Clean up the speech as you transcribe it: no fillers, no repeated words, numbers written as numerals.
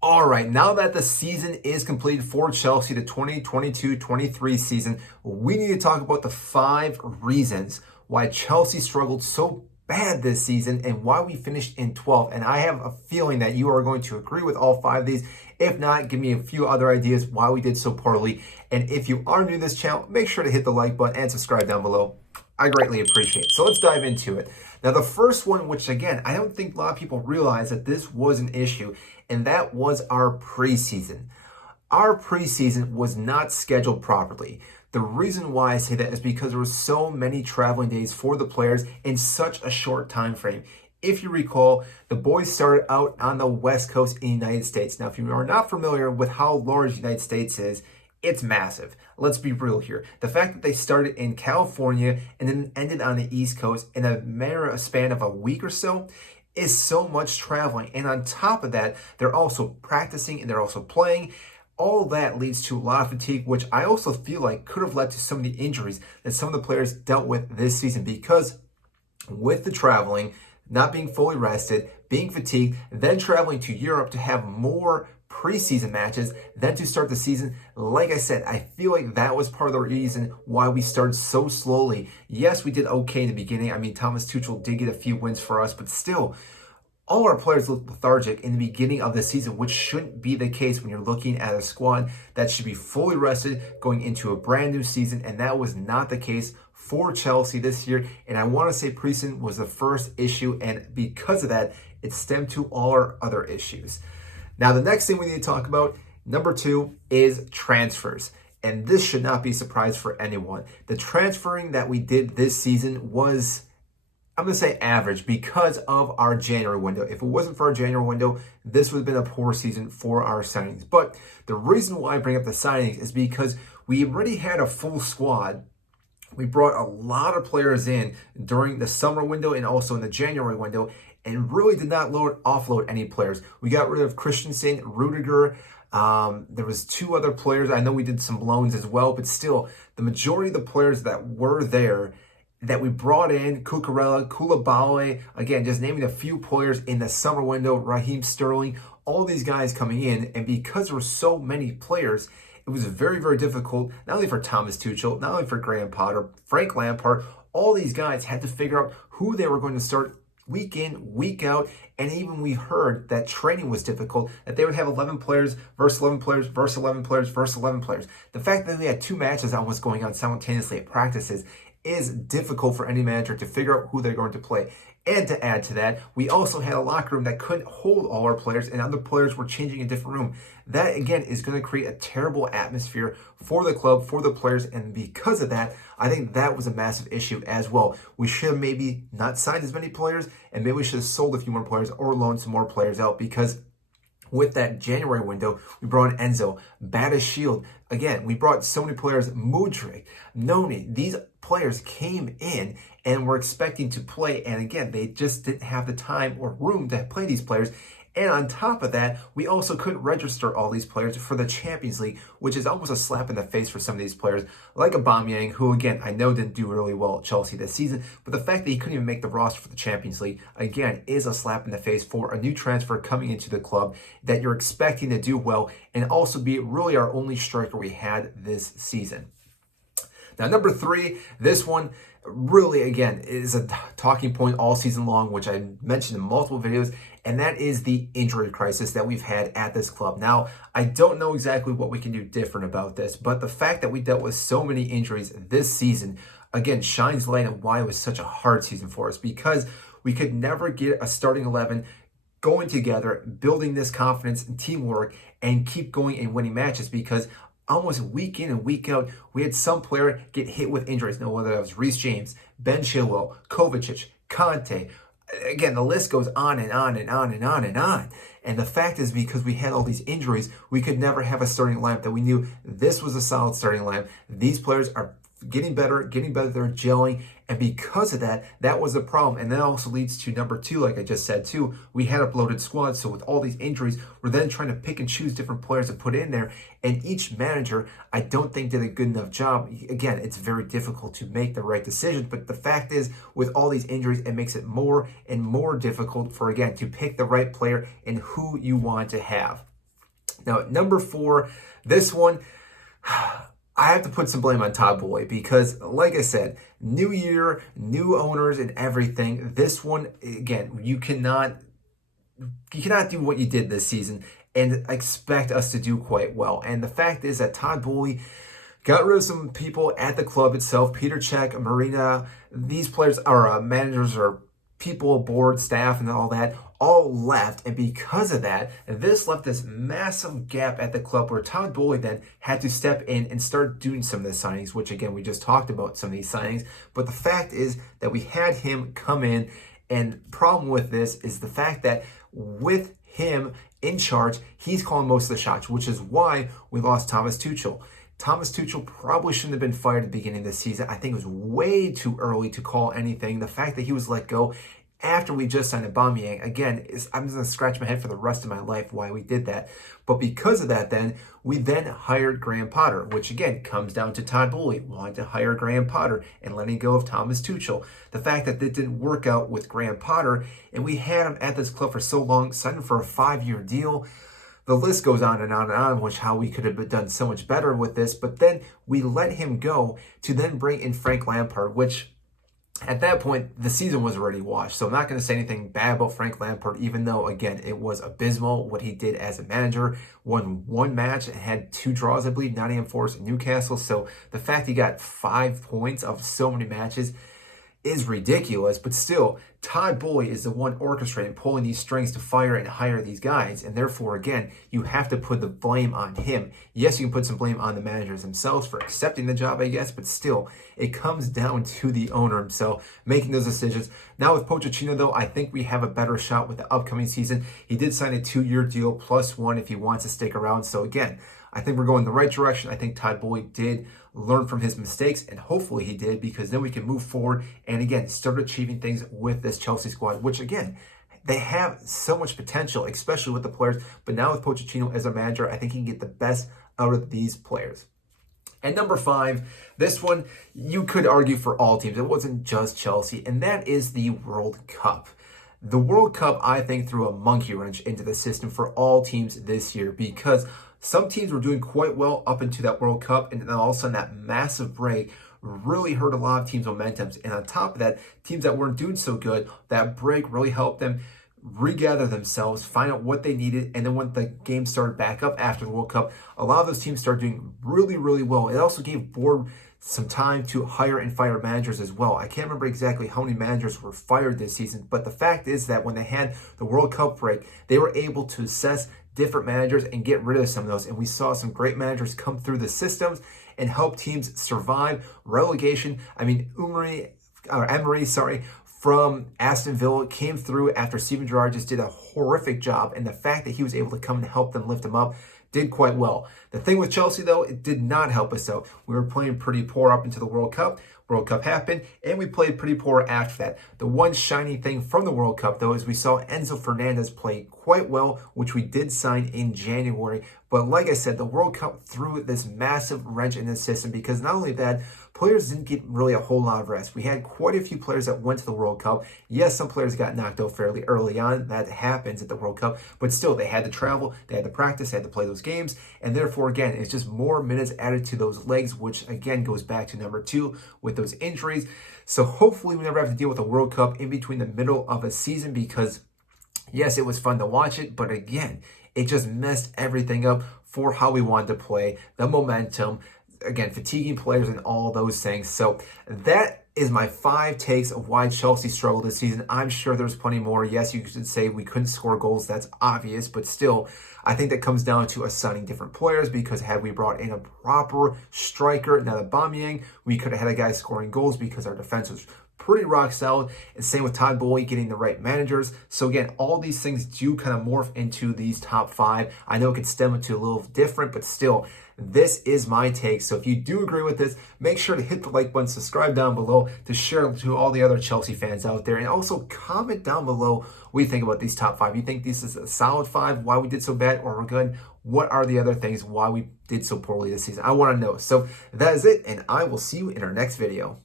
All right, now that the season is completed for Chelsea, the 2022-23 season, we need to talk about the 5 reasons why Chelsea struggled so bad this season and why we finished in 12th. And I have a feeling that you are going to agree with all 5 of these. If not, give me a few other ideas why we did so poorly. And if you are new to this channel, make sure to hit the like button and subscribe down below. I greatly appreciate it. So let's dive into it. Now, the first one, which again, I don't think a lot of people realize that this was an issue, and that was our preseason. Our preseason was not scheduled properly. The reason why I say that is because there were so many traveling days for the players in such a short time frame. If you recall, the boys started out on the West Coast in the United States. Now, if you are not familiar with how large the United States is, it's massive. Let's be real here. The fact that they started in California and then ended on the East Coast in a span of a week or so is so much traveling. And on top of that, they're also practicing and they're also playing. All that leads to a lot of fatigue, which I also feel like could have led to some of the injuries that some of the players dealt with this season, because with the traveling, not being fully rested, being fatigued, then traveling to Europe to have more preseason matches, then to start the season. Like I said, I feel like that was part of the reason why we started so slowly. Yes, we did okay in the beginning. I mean, Thomas Tuchel did get a few wins for us, but still, all our players looked lethargic in the beginning of the season, which shouldn't be the case when you're looking at a squad that should be fully rested going into a brand new season, and that was not the case for Chelsea this year. And I want to say preseason was the first issue, and because of that, it stemmed to all our other issues. Now, the next thing we need to talk about, number 2, is transfers. And this should not be a surprise for anyone. The transferring that we did this season was, I'm going to say, average because of our January window. If it wasn't for our January window, this would have been a poor season for our signings. But the reason why I bring up the signings is because we already had a full squad. We brought a lot of players in during the summer window and also in the January window, and really did not offload any players. We got rid of Christensen, Rudiger. There was 2 other players. I know we did some loans as well, but still, the majority of the players that were there that we brought in, Cucurella, Koulibaly, again, just naming a few players in the summer window, Raheem Sterling, all these guys coming in. And because there were so many players, it was very, very difficult, not only for Thomas Tuchel, not only for Graham Potter, Frank Lampard. All these guys had to figure out who they were going to start week in, week out. And even we heard that training was difficult, that they would have 11 players versus 11 players versus 11 players versus 11 players. The fact that we had 2 matches almost going on simultaneously at practices is difficult for any manager to figure out who they're going to play. And to add to that, we also had a locker room that couldn't hold all our players, and other players were changing a different room. That, again, is going to create a terrible atmosphere for the club, for the players, and because of that, I think that was a massive issue as well. We should have maybe not signed as many players, and maybe we should have sold a few more players or loaned some more players out, because with that January window, we brought in Enzo, Shield. Again, we brought so many players, Mudryk, Noni. These players came in and were expecting to play. And again, they just didn't have the time or room to play these players. And on top of that, we also couldn't register all these players for the Champions League, which is almost a slap in the face for some of these players, like Aubameyang, who, again, I know didn't do really well at Chelsea this season, but the fact that he couldn't even make the roster for the Champions League, again, is a slap in the face for a new transfer coming into the club that you're expecting to do well and also be really our only striker we had this season. Now, number 3, this one really, again, is a talking point all season long, which I mentioned in multiple videos, and that is the injury crisis that we've had at this club. Now, I don't know exactly what we can do different about this, but the fact that we dealt with so many injuries this season, again, shines light on why it was such a hard season for us, because we could never get a starting 11 going together, building this confidence and teamwork, and keep going and winning matches, because almost week in and week out, we had some player get hit with injuries. Now, whether that was Reece James, Ben Chilwell, Kovacic, Conte. Again, the list goes on and on and on and on and on. And the fact is, because we had all these injuries, we could never have a starting lineup that we knew this was a solid starting lineup. These players are getting better, they're gelling. And because of that, that was a problem. And that also leads to number 2, like I just said too, we had a bloated squad. So with all these injuries, we're then trying to pick and choose different players to put in there. And each manager, I don't think, did a good enough job. Again, it's very difficult to make the right decisions. But the fact is, with all these injuries, it makes it more and more difficult for, again, to pick the right player and who you want to have. Now, at number 4, this one, I have to put some blame on Todd Boehly because, like I said, new year, new owners and everything. This one, again, you cannot do what you did this season and expect us to do quite well. And the fact is that Todd Boehly got rid of some people at the club itself. Peter Cech, Marina, these players are managers or people, board, staff, and all that, all left. And because of that, this left this massive gap at the club where Todd Boehly then had to step in and start doing some of the signings, which again, we just talked about some of these signings. But the fact is that we had him come in, and problem with this is the fact that with him in charge, he's calling most of the shots, which is why we lost Thomas Tuchel. Thomas Tuchel probably shouldn't have been fired at the beginning of the season. I think it was way too early to call anything. The fact that he was let go after we just signed Aubameyang, again, I'm just going to scratch my head for the rest of my life why we did that. But because of that, we then hired Graham Potter, which again comes down to Todd Boehly wanting to hire Graham Potter and letting go of Thomas Tuchel. The fact that it didn't work out with Graham Potter, and we had him at this club for so long, signed him for a 5-year deal. The list goes on and on and on, which how we could have done so much better with this. But then we let him go to then bring in Frank Lampard, which at that point, the season was already washed. So I'm not going to say anything bad about Frank Lampard, even though, again, it was abysmal what he did as a manager. Won one match and had 2 draws, I believe, Nottingham Forest and Newcastle. So the fact he got 5 points of so many matches is ridiculous. But still, Todd Boehly is the one orchestrating, pulling these strings to fire and hire these guys. And therefore, again, you have to put the blame on him. Yes, you can put some blame on the managers themselves for accepting the job, I guess, but still, it comes down to the owner himself making those decisions. Now with Pochettino, though, I think we have a better shot with the upcoming season. He did sign a 2-year deal +1 if he wants to stick around. So again, I think we're going the right direction. I think Todd Boehly did learn from his mistakes, and hopefully he did, because then we can move forward and again start achieving things with this Chelsea squad, which again, they have so much potential, especially with the players. But now with Pochettino as a manager, I think he can get the best out of these players. And number 5, this one you could argue for all teams. It wasn't just Chelsea, and that is the World Cup. The World Cup, I think, threw a monkey wrench into the system for all teams this year, because some teams were doing quite well up into that World Cup, and then all of a sudden that massive break really hurt a lot of teams' momentums. And on top of that, teams that weren't doing so good, that break really helped them regather themselves, find out what they needed, and then when the game started back up after the World Cup, a lot of those teams started doing really, really well. It also gave board some time to hire and fire managers as well. I can't remember exactly how many managers were fired this season, but the fact is that when they had the World Cup break, they were able to assess different managers and get rid of some of those. And we saw some great managers come through the systems and help teams survive relegation. I mean, Emery, from Aston Villa came through after Steven Gerrard just did a horrific job. And the fact that he was able to come and help them lift them up did quite well. The thing with Chelsea, though, it did not help us out. We were playing pretty poor up into the World Cup. World Cup happened, and we played pretty poor after that. The one shiny thing from the World Cup, though, is we saw Enzo Fernandez play quite well, which we did sign in January. But like I said, the World Cup threw this massive wrench in the system, because not only that, players didn't get really a whole lot of rest. We had quite a few players that went to the World Cup. Yes, some players got knocked out fairly early on. That happens at the World Cup. But still, they had to travel, they had to practice, they had to play those games. And therefore, again, it's just more minutes added to those legs, which again goes back to number 2 with those injuries. So hopefully we never have to deal with a World Cup in between the middle of a season, because yes, it was fun to watch it, but again, it just messed everything up for how we wanted to play, the momentum, again, fatiguing players and all those things. So that is my 5 takes of why Chelsea struggled this season. I'm sure there's plenty more. Yes, you could say we couldn't score goals. That's obvious. But still, I think that comes down to us signing different players, because had we brought in a proper striker, not Aubameyang, we could have had a guy scoring goals, because our defense was pretty rock solid. And same with Todd Boehly getting the right managers. So again, all these things do kind of morph into these top 5. I know it could stem into a little different, but still, this is my take. So if you do agree with this, make sure to hit the like button, subscribe down below to share to all the other Chelsea fans out there, and also comment down below what you think about these top 5. You think this is a solid 5, why we did so bad, or we're good? What are the other things why we did so poorly this season? I want to know. So that is it, and I will see you in our next video.